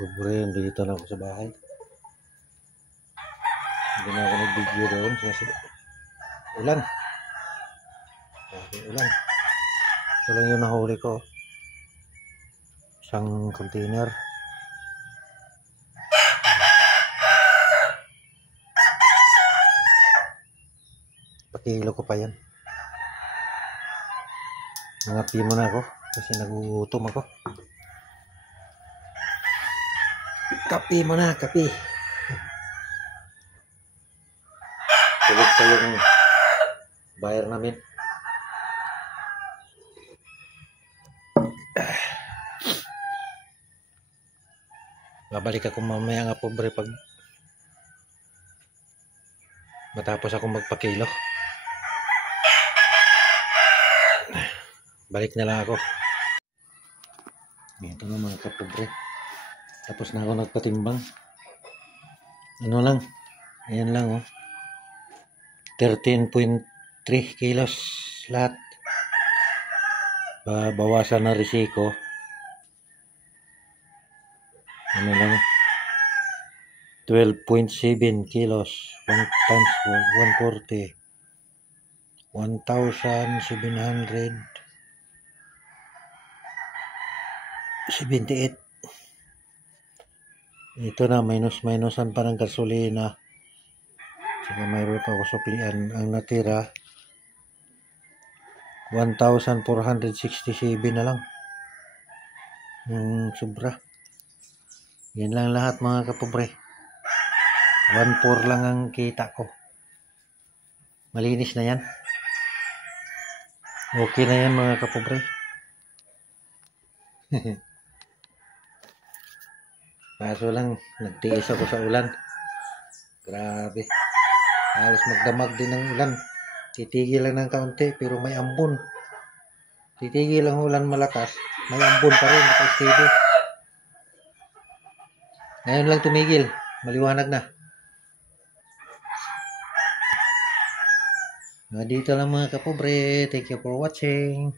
Pobre, dito na ako sa bahay. Hindi na ako nag-video doon kasi ulan. Ulan. Ito lang yung nahuli ko. Isang container. Pakilo ko pa yan. Nangapi mo na ako kasi nagugutom ako. Kapi mo na, kapi. Tulog pa yung buyer namin. Babalik ako mamaya nga pobre pag matapos ako magpakilo. Balik na lang ako. Ito na mga kapobre. Tapos na ako nagpatimbang. Ano lang. Ayan lang oh. 13.3 kilos lahat. Bawasan na risiko. Ano lang. 12.7 kilos. 1 times 140. 1,778. Ito na, minusan pa ng gasolina. Saka mayroon pa ako suklian. Ang natira 1,467 na lang. Sobra. Yan lang lahat mga kapobre. 1,400 lang ang kita ko. Malinis na yan. Okay na yan mga kapobre. Kaso lang, nagtiis ako sa ulan. Grabe. Halos magdamag din ng ulan. Titigil lang ng kaunti, pero may ambon. Titigil ang ulan malakas, may ambon pa rin. Naka-steady. Ngayon lang tumigil. Maliwanag na. Dito lang mga kapobre. Thank you for watching.